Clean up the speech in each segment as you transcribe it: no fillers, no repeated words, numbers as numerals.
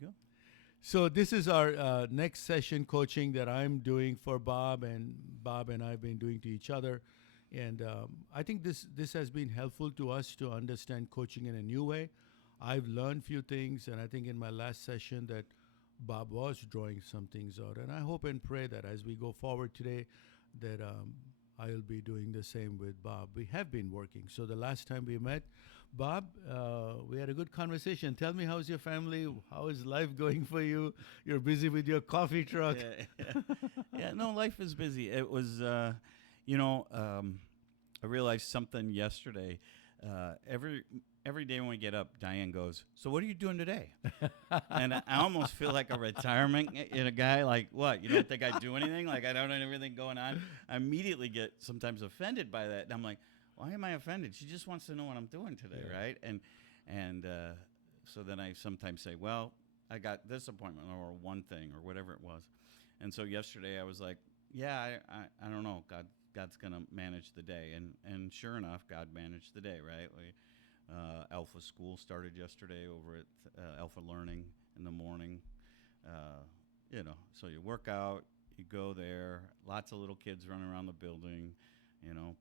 we go. So this is our next session coaching that I'm doing for Bob, and Bob and I've been doing to each other. And I think this has been helpful to us to understand coaching in a new way. I've learned few things, and I think in my last session that Bob was drawing some things out. And I hope and pray that as we go forward today, that I'll be doing the same with Bob. We have been working. So the last time we met, Bob, we had a good conversation. Tell me, how's your family? How is life going for you? You're busy with your coffee truck. Yeah, yeah. No, life is busy. It was, you know, I realized something yesterday. Every day when we get up, Diane goes, "So what are you doing today?" And I almost feel like a retirement in a guy. Like, what? You don't think I do anything? Like, I don't have everything going on. I immediately get sometimes offended by that. And I'm like, why am I offended? She just wants to know what I'm doing today, Yeah. right? And so then I sometimes say, well, I got this appointment or one thing or whatever it was. And so yesterday I was like, yeah, I don't know. God's going to manage the day. And sure enough, God managed the day, right? Alpha School started yesterday over at Alpha Learning in the morning. So you work out, you go there, lots of little kids running around the building,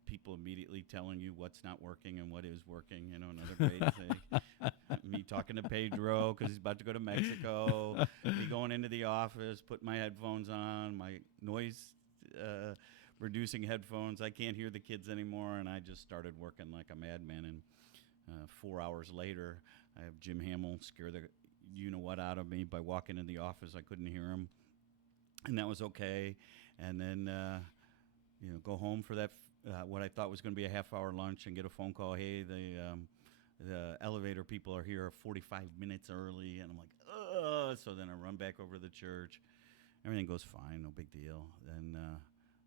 people immediately telling you what's not working and what is working, another great thing. Me talking to Pedro because he's about to go to Mexico, me going into the office, putting my headphones on, my noise reducing headphones. I can't hear the kids anymore, and I just started working like a madman. And 4 hours later, I have Jim Hamill scare the you-know-what out of me by walking in the office. I couldn't hear him, and that was okay. And then, go home for that, what I thought was going to be a half-hour lunch and get a phone call, hey, the elevator people are here 45 minutes early. And I'm like, ugh. So then I run back over to the church. Everything goes fine, no big deal. Then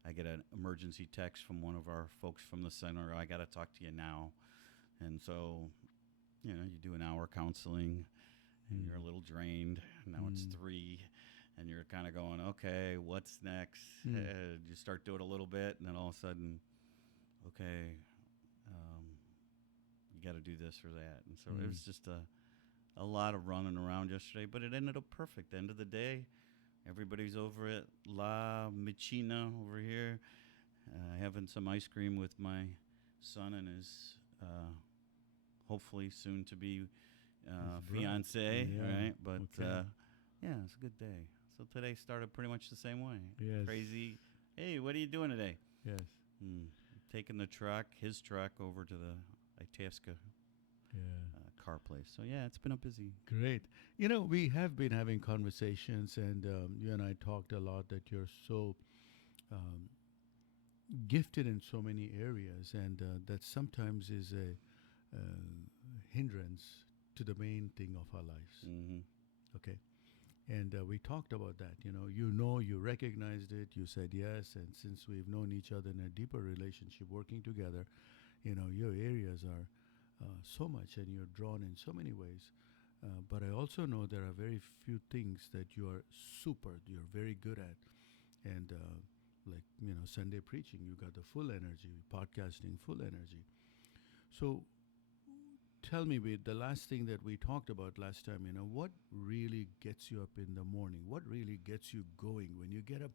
I get an emergency text from one of our folks from the center. I got to talk to you now. And so, you do an hour counseling, and you're a little drained. Now it's 3, and you're kind of going, okay, what's next? You start doing a little bit, and then all of a sudden, okay, you got to do this or that. And so it was just a lot of running around yesterday, but it ended up perfect. End of the day, everybody's over at La Micina over here, having some ice cream with my son and his hopefully soon to be fiance, Yeah. right? But Okay. yeah, it's a good day. So today started pretty much the same way. Yes. Crazy. Hey, what are you doing today? Yes. Taking his truck over to the Itasca Yeah. car place. So yeah, it's been a busy. Great. We have been having conversations, and you and I talked a lot that you're so um, gifted in so many areas, and that sometimes is a hindrance to the main thing of our lives. Mm-hmm. Okay. And we talked about that. You recognized it, you said yes, and since we've known each other in a deeper relationship, working together, your areas are so much, and you're drawn in so many ways. But I also know there are very few things that you're very good at. And like, Sunday preaching, you got the full energy, podcasting, full energy. So tell me, with the last thing that we talked about last time, what really gets you up in the morning? What really gets you going? When you get up,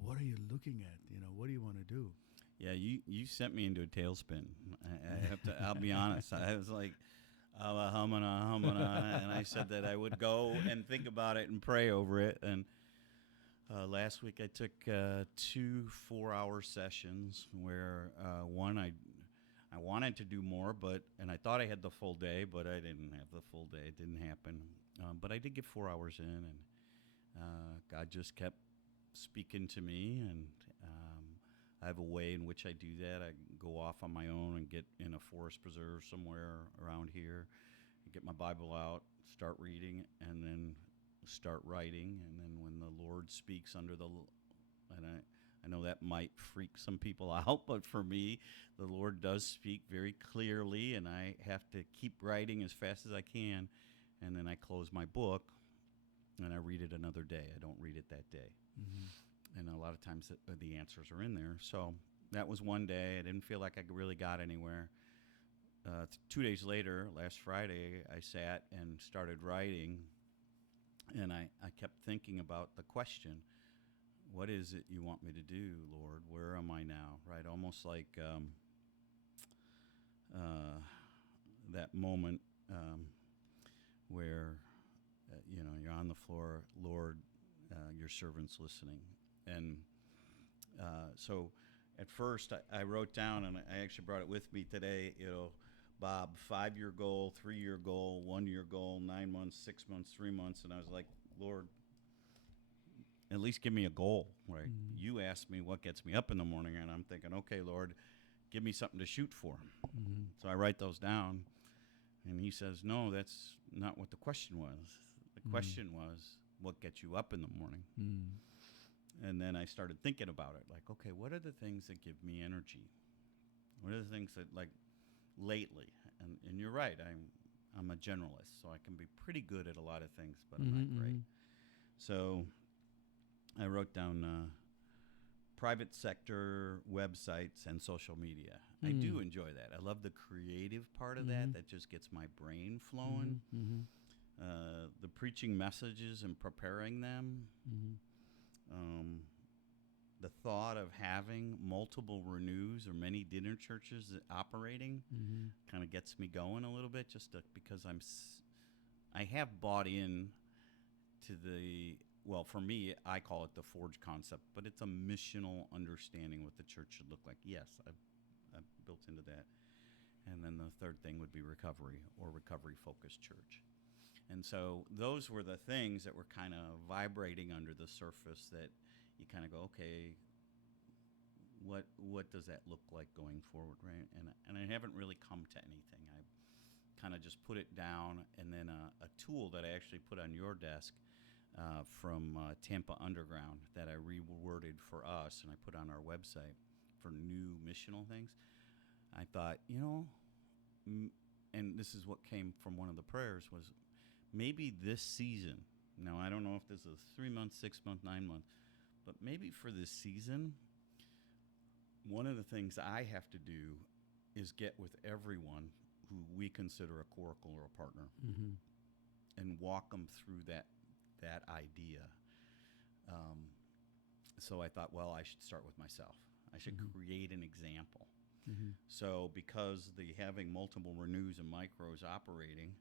what are you looking at? What do you want to do? Yeah, you sent me into a tailspin. I have to. I'll be honest. I was like, humana, and I said that I would go and think about it and pray over it. And last week I took 2 4-hour sessions where one I wanted to do more, and I thought I had the full day, but I didn't have the full day. It didn't happen. But I did get 4 hours in, and God just kept speaking to me, and I have a way in which I do that. I go off on my own and get in a forest preserve somewhere around here, get my Bible out, start reading, and then start writing. And then when the Lord speaks and I know that might freak some people out, but for me, the Lord does speak very clearly, and I have to keep writing as fast as I can. And then I close my book, and I read it another day. I don't read it that day. Mm-hmm. And a lot of times the answers are in there. So that was one day. I didn't feel like I really got anywhere. 2 days later, last Friday, I sat and started writing. And I kept thinking about the question, what is it you want me to do, Lord? Where am I now? Right? Almost like uh, that moment where, you're on the floor, Lord, your servant's listening. And so at first I wrote down, and I actually brought it with me today, Bob, 5-year goal, 3-year goal, 1-year goal, 9 months, 6 months, 3 months. And I was like, Lord, at least give me a goal, right? Mm-hmm. You asked me what gets me up in the morning, and I'm thinking, okay, Lord, give me something to shoot for. Mm-hmm. So I write those down, and he says, no, that's not what the question was. The question was, what gets you up in the morning? And then I started thinking about it, like, okay, what are the things that give me energy? What are the things that, like, lately? And you're right, I'm a generalist, so I can be pretty good at a lot of things, but I'm not great. So I wrote down private sector websites and social media. I do enjoy that. I love the creative part of that just gets my brain flowing. The preaching messages and preparing them. The thought of having multiple renews or many dinner churches operating kind of gets me going a little bit, because I have bought in to well, for me, I call it the Forge concept, but it's a missional understanding what the church should look like. Yes, I've built into that. And then the third thing would be recovery, or recovery-focused church. And so those were the things that were kind of vibrating under the surface that you kind of go, okay, what does that look like going forward, right? And I haven't really come to anything. I kind of just put it down, and then a tool that I actually put on your desk from Tampa Underground that I reworded for us and I put on our website for new missional things. I thought, and this is what came from one of the prayers, was maybe this season, now I don't know if this is 3 months, 6 months, 9 months, but maybe for this season, one of the things I have to do is get with everyone who we consider a coracle or a partner and walk them through that idea. So I thought, well, I should start with myself. I should create an example. So because having multiple renews and micros operating,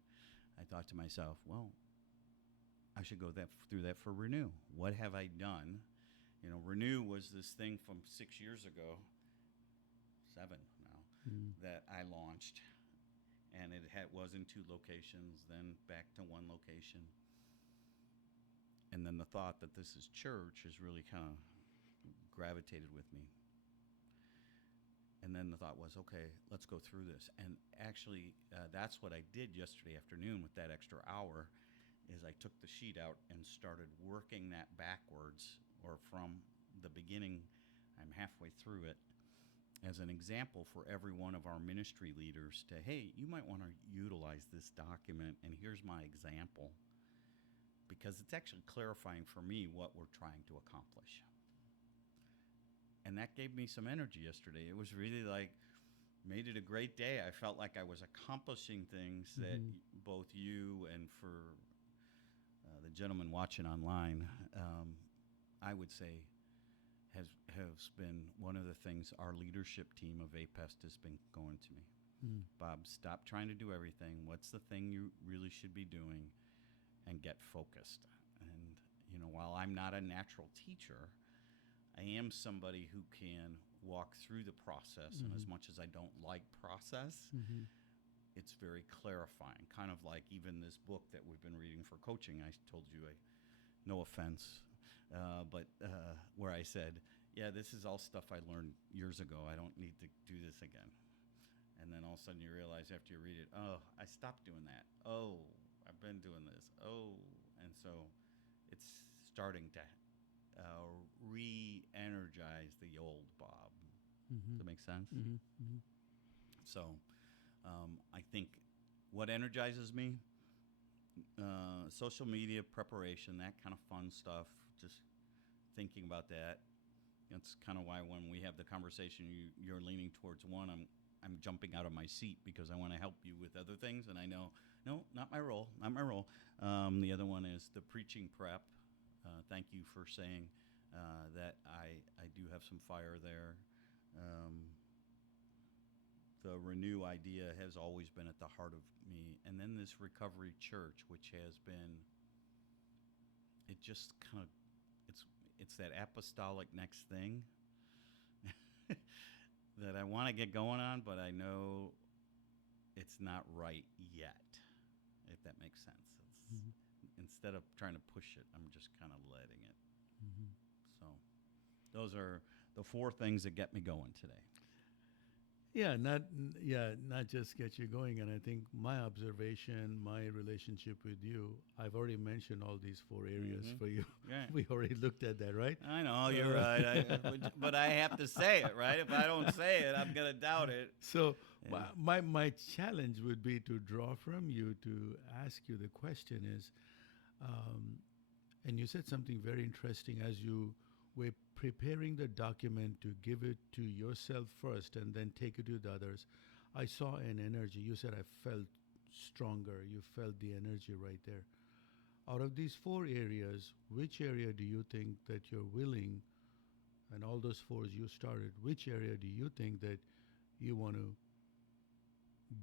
I thought to myself, well, I should go through that for Renew. What have I done? Renew was this thing from 6 years ago, 7 now, that I launched. And it was in 2 locations, then back to 1 location. And then the thought that this is church has really kind of gravitated with me. And then the thought was, okay, let's go through this. And actually, that's what I did yesterday afternoon with that extra hour, is I took the sheet out and started working that backwards, or from the beginning. I'm halfway through it, as an example for every one of our ministry leaders to, hey, you might want to utilize this document, and here's my example. Because it's actually clarifying for me what we're trying to accomplish. And that gave me some energy yesterday. It was really made it a great day. I felt like I was accomplishing things that both you and for the gentleman watching online, I would say has been one of the things our leadership team of APEST has been going to me. Bob, stop trying to do everything. What's the thing you really should be doing? And get focused. And while I'm not a natural teacher, I am somebody who can walk through the process. And as much as I don't like process, it's very clarifying. Kind of like even this book that we've been reading for coaching. I told you, no offense, but where I said, yeah, this is all stuff I learned years ago. I don't need to do this again. And then all of a sudden you realize after you read it, oh, I stopped doing that. Oh, I've been doing this. Oh, and so it's starting to re-energize the old Bob. Does that make sense? So I think what energizes me, social media preparation, that kind of fun stuff, just thinking about that. That's kind of why when we have the conversation, you're leaning towards one. I'm jumping out of my seat because I want to help you with other things, and I know, no, not my role, not my role. The other one is the preaching prep. Thank you for saying that I do have some fire there. The Renew idea has always been at the heart of me. And then this Recovery Church, which has been, it just kind of, it's that apostolic next thing that I want to get going on, but I know it's not right yet, if that makes sense. Instead of trying to push it, I'm just kind of letting it. So those are the 4 things that get me going today. Not just get you going. And I think my observation, my relationship with you, I've already mentioned all these 4 areas for you. Right. We already looked at that, right? I know, you're right. But I have to say it, right? If I don't say it, I'm going to doubt it. So Yeah. my challenge would be to draw from you to ask you the question is, and you said something very interesting as you were preparing the document to give it to yourself first and then take it to the others. I saw an energy. You said I felt stronger. You felt the energy right there. Out of these 4 areas, which area do you think that you're willing, and all those 4s you started, which area do you think that you want to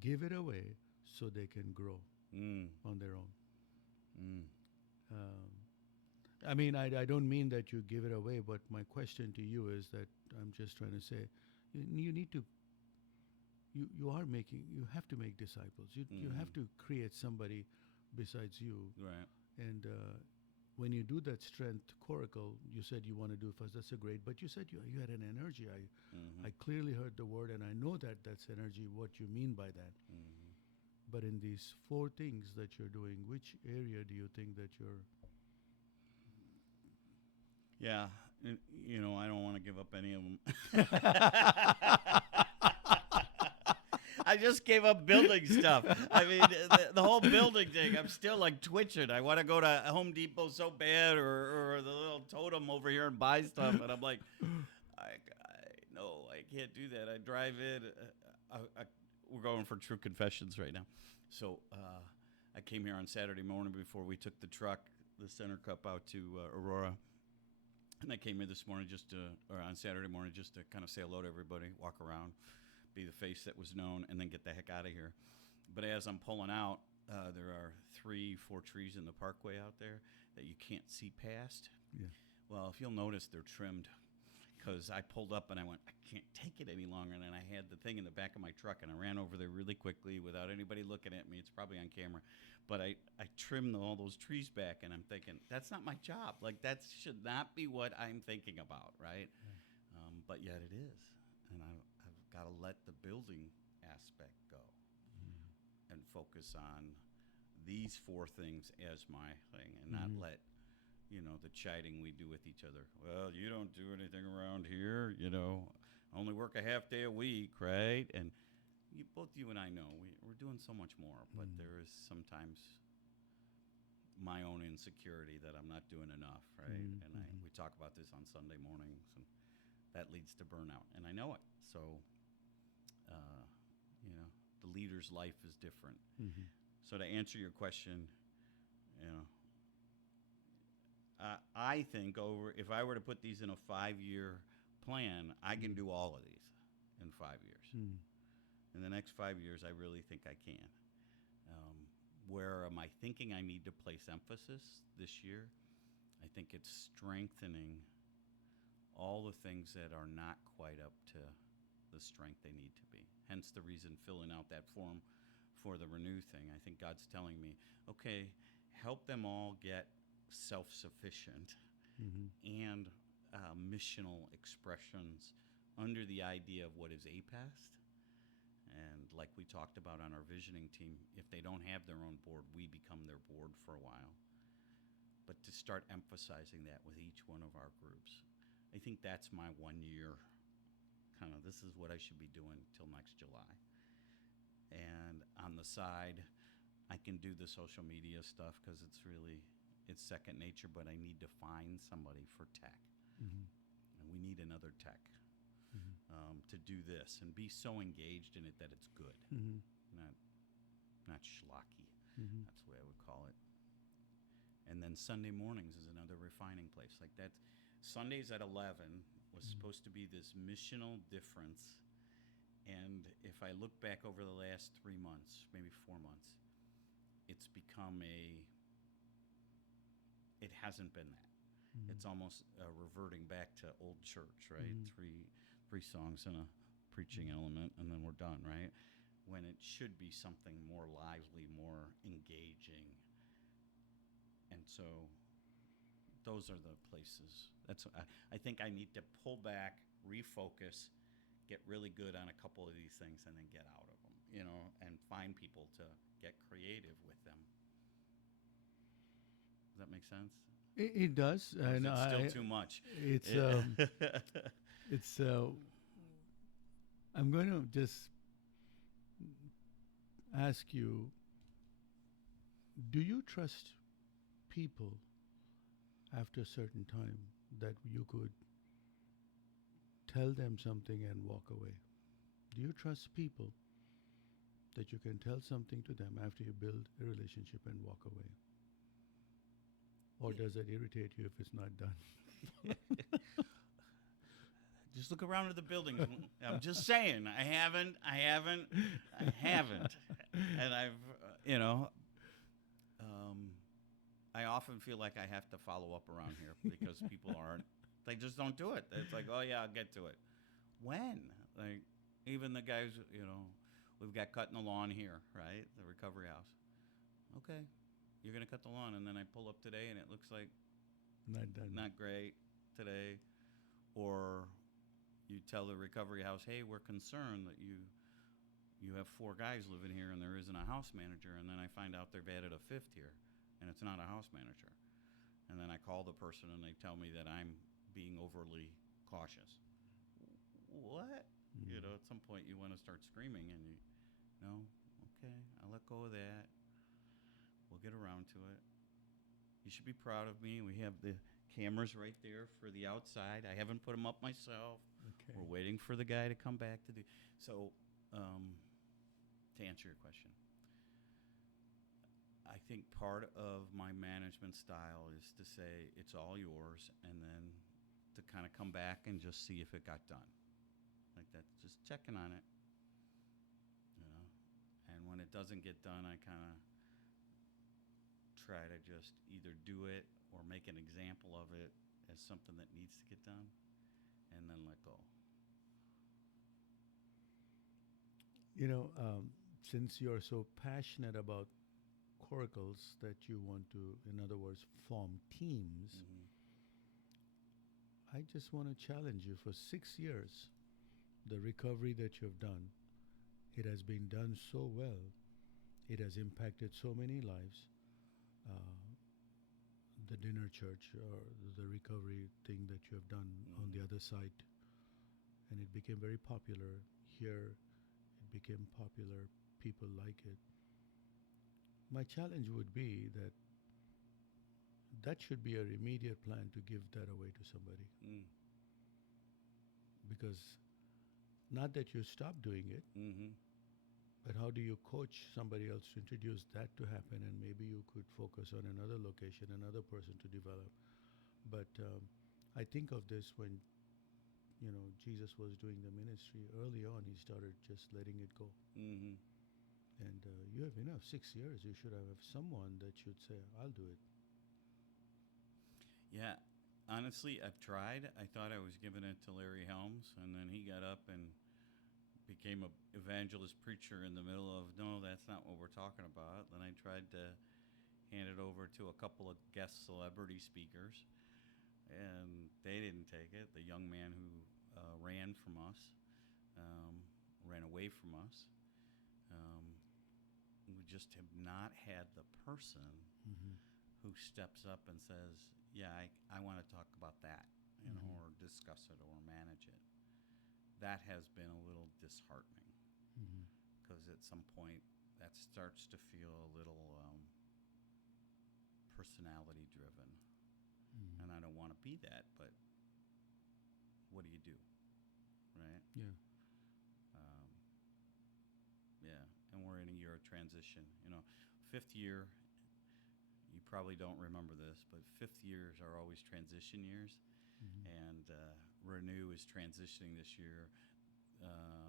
give it away so they can grow on their own? I mean, I don't mean that you give it away, but my question to you is that I'm just trying to say, you need to, you have to make disciples. You have to create somebody besides you. Right. And when you do that strength coracle, you said you want to do first. That's a great. But you said you had an energy. I clearly heard the word, and I know that that's energy. What you mean by that? But in these 4 things that you're doing, which area do you think that you're? Yeah, I don't want to give up any of them. I just gave up building stuff. I mean, the whole building thing, I'm still like twitching. I want to go to Home Depot so bad, or the little totem over here and buy stuff. And I'm like, no, I can't do that. I drive in. We're going for True Confessions right now. So I came here on Saturday morning before we took the center cup out to Aurora. And I came here this morning or on Saturday morning, just to kind of say hello to everybody, walk around, be the face that was known, and then get the heck out of here. But as I'm pulling out, there are 3-4 trees in the parkway out there that you can't see past. Yeah. Well, if you'll notice, they're trimmed, because I pulled up and I went, I can't take it any longer. And then I had the thing in the back of my truck, and I ran over there really quickly without anybody looking at me. It's probably on camera. But I trimmed all those trees back, and I'm thinking, that's not my job. Like, that should not be what I'm thinking about, right? But yet it is. And I've got to let the building aspect go and focus on these 4 things as my thing, and not let, the chiding we do with each other. Well, you don't do anything around here, only work a half day a week, right? And both you and I know we're doing so much more, but there is sometimes my own insecurity that I'm not doing enough, right? And we talk about this on Sunday mornings, and that leads to burnout, and I know it. So, the leader's life is different. So to answer your question, I think if I were to put these in a 5-year plan, I can do all of these in 5 years. In the next 5 years, I really think I can. Where am I thinking I need to place emphasis this year? I think it's strengthening all the things that are not quite up to the strength they need to be. Hence the reason filling out that form for the Renew thing. I think God's telling me, okay, help them all get self-sufficient and missional expressions under the idea of what is APAST. And like we talked about on our visioning team, if they don't have their own board, we become their board for a while. But to start emphasizing that with each one of our groups, I think that's my 1 year kind of, this is what I should be doing till next July. And on the side, I can do the social media stuff because it's second nature, but I need to find somebody for tech. And we need another tech. to do this, and be so engaged in it that it's good, Mm-hmm. not not schlocky. Mm-hmm. That's the way I would call it. And then Sunday mornings is another refining place. Like that, Sundays at 11 was supposed to be this missional difference. And if I look back over the last 3 months, maybe 4 months, it's become it hasn't been that. Mm-hmm. It's almost reverting back to old church, right? Mhm. Three songs and a preaching element, and then we're done, right? When it should be something more lively, more engaging. And so those are the places. I think I need to pull back, refocus, get really good on a couple of these things, and then get out of them, and find people to get creative with them. Does that make sense? It does, Or is and it still too much? it's it's. I'm going to just ask you: do you trust people after a certain time that you could tell them something and walk away? Do you trust people that you can tell something to them after you build a relationship and walk away? Or does it irritate you if it's not done? Just look around at the buildings. I'm just saying, I haven't, and I often feel like I have to follow up around here because people they just don't do it. It's like, oh yeah, I'll get to it. When? Like, even the guys, we've got cutting the lawn here, right? The recovery house. Okay, you're gonna cut the lawn, and then I pull up today, and it looks like Not done. not great today, or you tell the recovery house, hey, we're concerned that you have 4 guys living here and there isn't a house manager, and then I find out they've added a 5th here and it's not a house manager, and then I call the person and they tell me that I'm being overly cautious. What? At some point you want to start screaming, and okay, I'll let go of that, we'll get around to it. You should be proud of me. We have the cameras right there for the outside. I haven't put them up myself. Okay. We're waiting for the guy to come back to do. So, to answer your question, I think part of my management style is to say it's all yours, and then to kind of come back and just see if it got done. Like that, just checking on it. And when it doesn't get done, I kind of try to just either do it or make an example of it as something that needs to get done, and then let go. Since you're so passionate about coracles that you want to, in other words, form teams, Mm-hmm. I just want to challenge you for 6 years. The recovery that you've done, it has been done so well. It has impacted so many lives. Uh, the dinner church or the recovery thing that you have done on the other side, and it became very popular here. It became popular. People like it. My challenge would be that should be your immediate plan to give that away to somebody, Mm. because not that you stop doing it, Mm-hmm. but how do you coach somebody else to introduce that to happen, and maybe you could focus on another location, another person to develop. But I think of this when Jesus was doing the ministry early on. He started just letting it go, Mm-hmm. and you have enough 6 years. You should have someone that should say, "I'll do it." Yeah, honestly, I've tried. I thought I was giving it to Larry Helms, and then he got up and became a evangelist preacher in the middle of, no, that's not what we're talking about. Then I tried to hand it over to a couple of guest celebrity speakers, and they didn't take it. The young man who ran from us, ran away from us. We just have not had the person Mm-hmm. who steps up and says, yeah, I want to talk about that, Mhm. or discuss it or manage it. That has been a little disheartening, Mm-hmm. because at some point that starts to feel a little personality driven. Mm-hmm. And I don't want to be that, but what do you do, right? Yeah. Um, yeah, and we're in a year of transition. You know, fifth year, you probably don't remember this, but fifth years are always transition years. Hmm. And Renew is transitioning this year. Uh,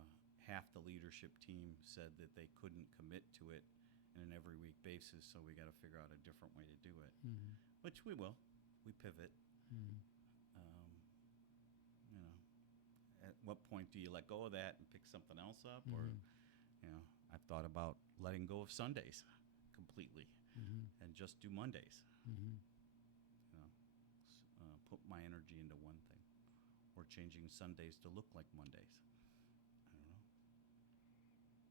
Half the leadership team said that they couldn't commit to it in an every week basis, so we got to figure out a different way to do it, Hmm. which we will. We pivot. Hmm. Um, you know, at what point do you let go of that and pick something else up, or Hmm. you know, I've thought about letting go of Sundays completely Hmm. and just do Mondays. Hmm. You know, put my energy into one thing, or changing Sundays to look like Mondays. I don't know.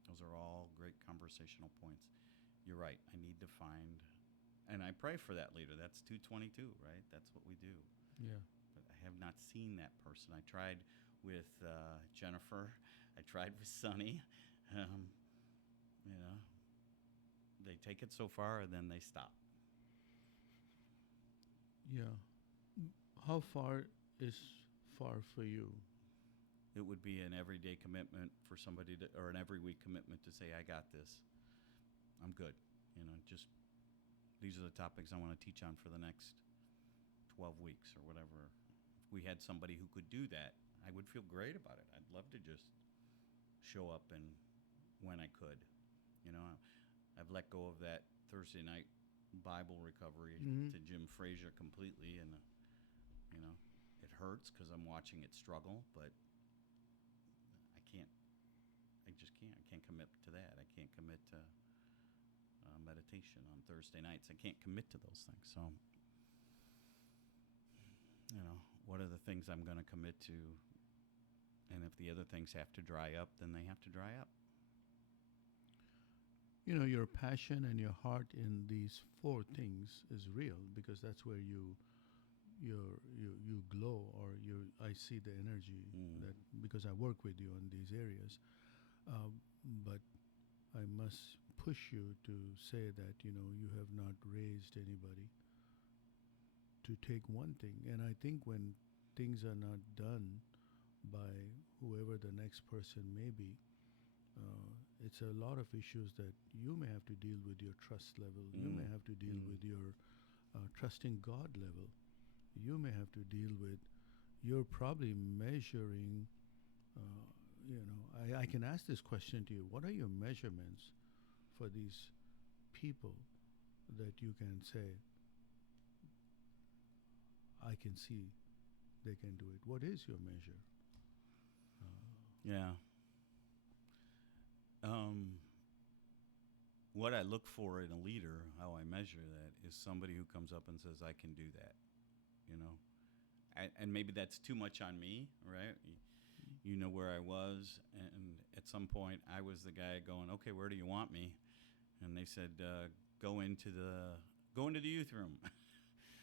Those are all great conversational points. You're right. I need to find, and I pray for that leader. That's 222, right? That's what we do. Yeah. But I have not seen that person. I tried with Jennifer. I tried with Sonny. Um, you know, they take it so far and then they stop. Yeah. How far is far for you? It would be an everyday commitment for somebody to, or an every week commitment to say, I got this. I'm good. You know, just these are the topics I want to teach on for the next 12 weeks or whatever. If we had somebody who could do that, I would feel great about it. I'd love to just show up and when I could. You know, I've let go of that Thursday night Bible recovery Hmm. to Jim Frazier completely, and you know, it hurts because I'm watching it struggle, but I can't. I just can't. I can't commit to that. I can't commit to meditation on Thursday nights. I can't commit to those things. So, you know, what are the things I'm going to commit to? And if the other things have to dry up, then they have to dry up. You know, your passion and your heart in these four things is real because that's where you glow, or you I see the energy Mm. that, because I work with you in these areas. Um, but I must push you to say that you have not raised anybody to take one thing. And I think when things are not done by whoever the next person may be, it's a lot of issues that you may have to deal with your trust level. You may Mm. have to deal Mm. with your trusting God level. You may have to deal with, you're probably measuring, uh, I can ask this question to you. What are your measurements for these people that you can say, I can see they can do it? What is your measure? Yeah. Um, what I look for in a leader, how I measure that, is somebody who comes up and says, I can do that. You know, and maybe that's too much on me, right? You know where I was, and at some point I was the guy going, okay, where do you want me? And they said, go into the youth room.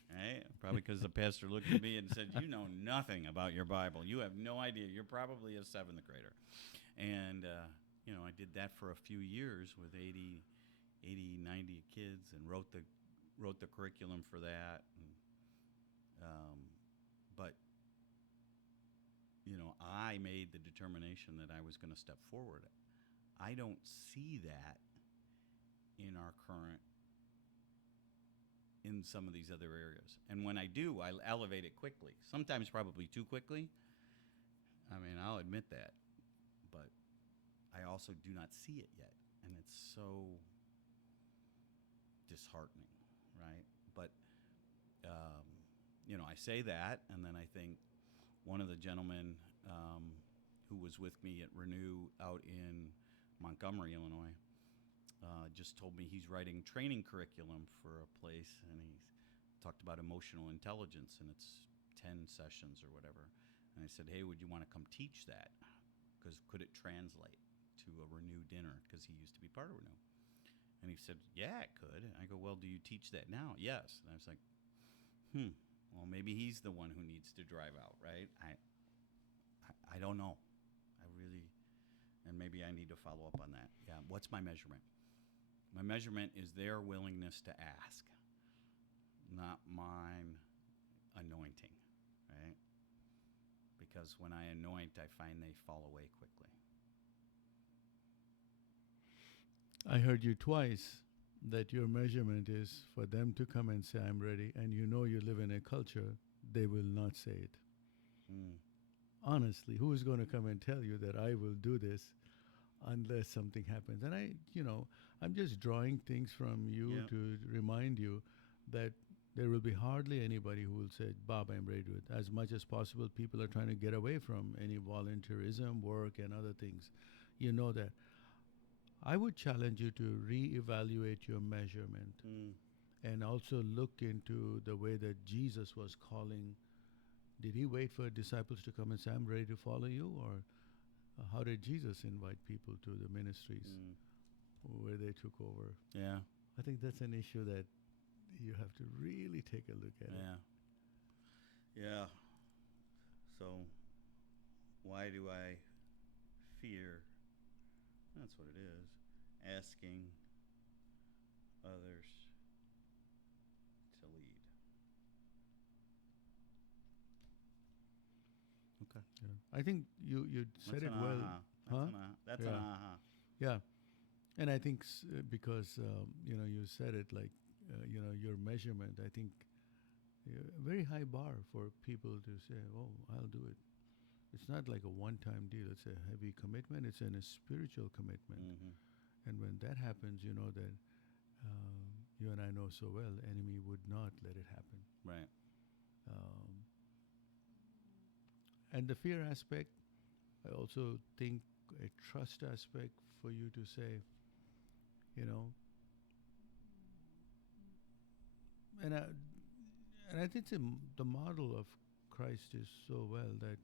Right? Probably because the pastor looked at me and said, you know nothing about your Bible. You have no idea. You're probably a seventh grader. And, you know, I did that for a few years with 90 kids, and wrote the curriculum for that. And, but, you know, I made the determination that I was going to step forward. I don't see that in our current, in some of these other areas. And when I do, I elevate it quickly. Sometimes probably too quickly. I mean, I'll admit that. But I also do not see it yet. And it's so disheartening, right? But, um, you know, I say that, and then I think one of the gentlemen who was with me at Renew out in Montgomery, Illinois, just told me he's writing training curriculum for a place, and he's talked about emotional intelligence, and it's 10 sessions or whatever. And I said, hey, would you want to come teach that? Because could it translate to a Renew dinner? Because he used to be part of Renew. And he said, yeah, it could. And I go, well, do you teach that now? Yes. And I was like, well, maybe he's the one who needs to drive out, right? I don't know. I really, and maybe I need to follow up on that. Yeah. What's my measurement? My measurement is their willingness to ask, not mine anointing, right? because when I anoint, I find they fall away quickly. I heard you twice that your measurement is for them to come and say, I'm ready, and you know you live in a culture, they will not say it. Mm. Honestly, who is going to come and tell you that I will do this unless something happens? And I'm just drawing things from you Yep. to remind you that there will be hardly anybody who will say, Bob, I'm ready to do it. As much as possible, people are trying to get away from any volunteerism, work, and other things. You know that. I would challenge you to reevaluate your measurement Mm. and also look into the way that Jesus was calling. Did he wait for disciples to come and say, I'm ready to follow you? Or how did Jesus invite people to the ministries Mm. where they took over? Yeah. I think that's an issue that you have to really take a look at Yeah. Yeah. So, why do I fear? That's what it is. Asking others to lead. Okay. it. Yeah. I think you said That's it an well. aha. That's Huh? an aha. That's an Yeah. aha. Yeah. And I think because, you said it like, your measurement, I think very high bar for people to say, oh, I'll do it. It's not like a one-time deal. It's a heavy commitment. It's a spiritual commitment. Mm-hmm. And when that happens, you know that you and I know so well, enemy would not let it happen. Right. Um, and the fear aspect, I also think a trust aspect for you to say, you know, and I, and I think the model of Christ is so well that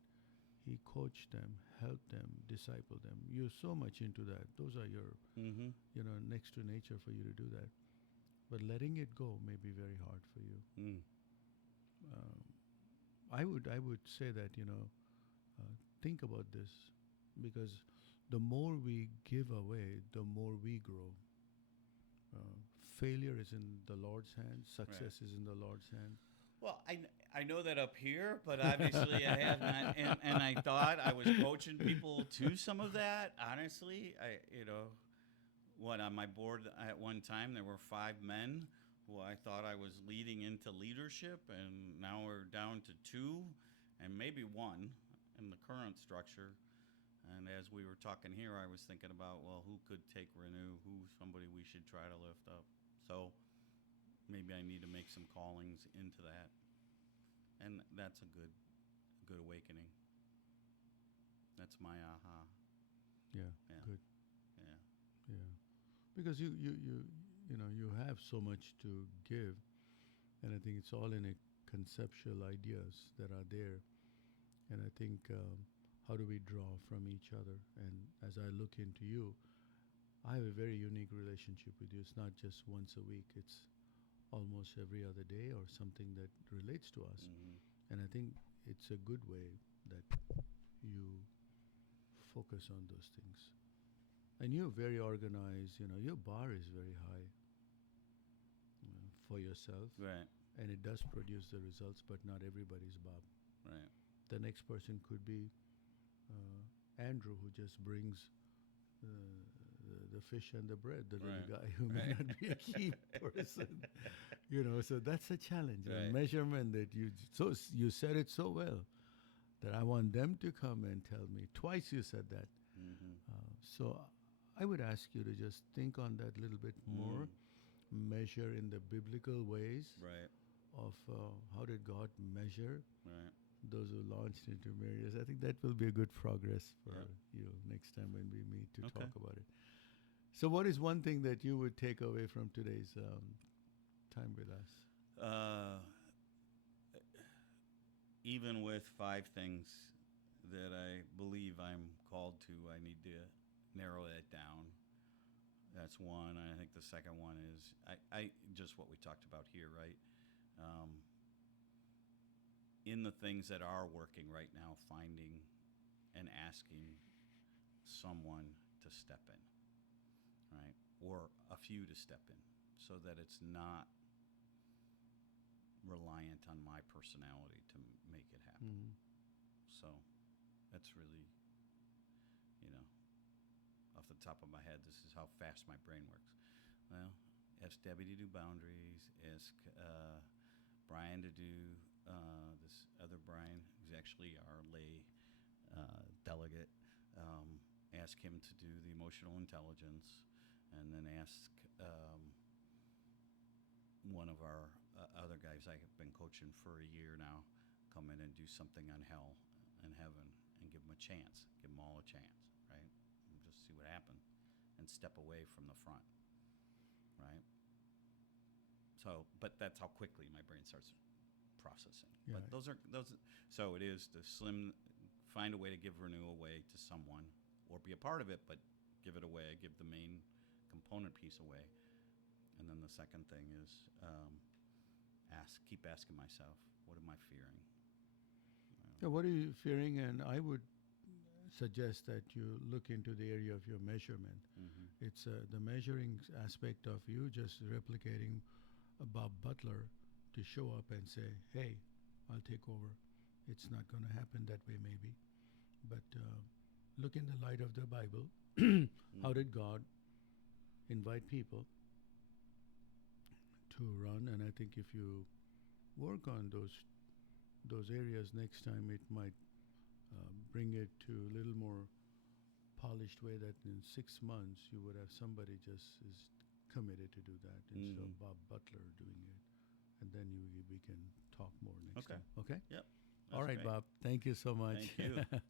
he coached them, helped them, discipled them. You're so much into that. Those are your, Mm-hmm. next to nature for you to do that. But letting it go may be very hard for you. Mm. Um, I would say that think about this, because the more we give away, the more we grow. Uh, Failure is in the Lord's hand. Right. Success is in the Lord's hand. Well, I know that up here, but obviously I have not. And I thought I was coaching people to some of that. Honestly, on my board at one time there were 5 men who I thought I was leading into leadership, and now we're down to 2, and maybe 1 in the current structure. And as we were talking here, I was thinking about, well, who could take Renew? Who's somebody we should try to lift up? So maybe I need to make some callings into that, and that's a good awakening. That's my aha. Yeah, Yeah. good. Yeah. Yeah, because you have so much to give, and I think it's all in a conceptual ideas that are there, and I think how do we draw from each other? And as I look into you, I have a very unique relationship with you. It's not just once a week; it's almost every other day or something that relates to us. Mm-hmm. And I think it's a good way that you focus on those things. And you're very organized. Your bar is very high for yourself, Right. and it does produce the results, but not everybody's Bob. Right. The next person could be Andrew, who just brings uh, the fish and the bread, the little Right. guy who may Right. not be a key person. So that's a challenge. Right. A measurement that you said it so well that I want them to come and tell me. Twice you said that. Mm-hmm. So I would ask you to just think on that a little bit more, measure in the biblical ways Right. of how did God measure Right. those who launched into marriages. I think that will be a good progress for Yep. you next time when we meet to Okay. talk about it. So what is one thing that you would take away from today's time with us? Even with 5 things that I believe I'm called to, I need to narrow that down. That's one. I think the second one is I just what we talked about here, right? In the things that are working right now, finding and asking someone to step in, right? Or a few to step in, so that it's not reliant on my personality to make it happen. Mm-hmm. So That's really, you know, off the top of my head, this is how fast my brain works. Well, ask Debbie to do boundaries. Ask Brian to do this other Brian, who's actually our lay delegate. Ask him to do the emotional intelligence, and then ask one of our other guys I have been coaching for a year now come in and do something on hell and heaven and give them a chance, give them all a chance, right? And just see what happens and step away from the front, right? So, but that's how quickly my brain starts processing. Yeah. But those. So it is to find a way to give renew away to someone, or be a part of it, but give it away. Give the main component piece away, and then the second thing is keep asking myself, what am I fearing? So what are you fearing? And I would suggest that you look into the area of your measurement. Mm-hmm. It's the measuring aspect of you just replicating Bob Butler to show up and say, hey, I'll take over. It's not going to happen that way, maybe. But look in the light of the Bible. How did God invite people to run? And I think if you work on those areas next time, it might bring it to a little more polished way that in 6 months you would have somebody just is committed to do that instead of Bob Butler doing it. And then we can talk more next Okay. time. Okay? Yep. All right, great. Bob. Thank you so much. Thank you.